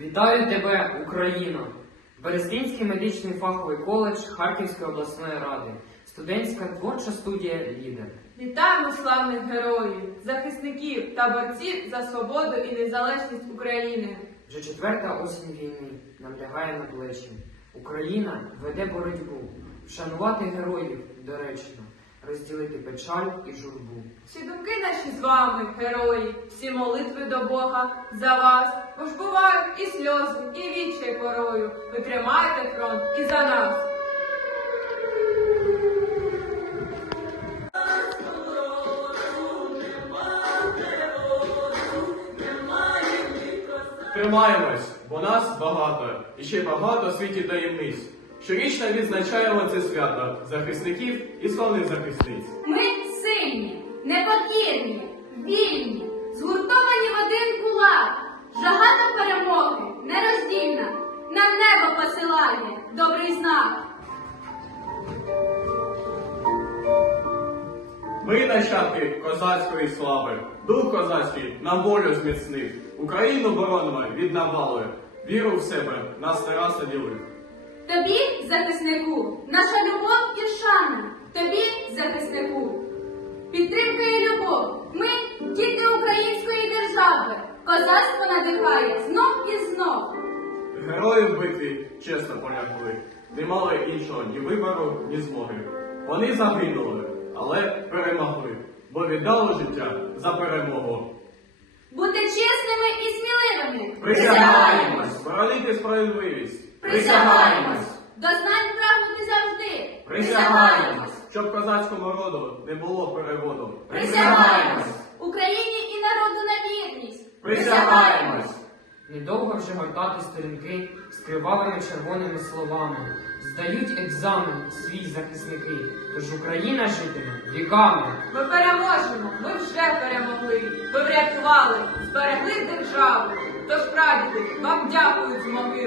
Вітаю тебе, Україно! Берестинський медичний фаховий коледж Харківської обласної ради, студентська творча студія Лідер. Вітаємо славних героїв, захисників та борців за свободу і незалежність України. Вже четверта осінь війни нам лягає на плечі. Україна веде боротьбу, вшанувати героїв доречно, розділити печаль і журбу. Всі думки наші з вами, герої, всі молитви до Бога за вас, бо ж бувають і сльози, і відчай порою. Ви тримаєте фронт і за нас. Тримаємось, бо нас багато, і ще багато світі таємниць. Щорічно відзначаємо це свято захисників і славних захисниць. Ми сильні, непокірні, вільні, згуртовані в один кулак. Жага до перемоги нероздільна, на небо посилає добрий знак. Ми нащадки козацької слави, дух козацький нам волю зміцнив. Україну боронимо від навали, віру в себе нас не раз наділив. Тобі, захиснику, наша любов і шана. Тобі, захиснику, підтримка і любов. Ми діти української держави. Козацтво надихає знов і знов. Герої в битві чесно полягли, не мали іншого ні вибору, ні змоги. Вони загинули, але перемогли, бо віддали життя за перемогу. Бути чесними і сміливими. Присягаємось! Боронити справедливість! Присягаємось! До знань прагнути завжди. Присягаємось! Щоб козацькому роду не було переводу. Присягаємось! Україні і народу на вірність. Присягаємось! Недовго вже гортати сторінки з кривавими червоними словами. Здають екзамен свій захисники, тож Україна житиме віками. Ми переможемо, ми вже перемогли. Ви врятували, зберегли державу. Тож, прадіди, вам дякують з могил.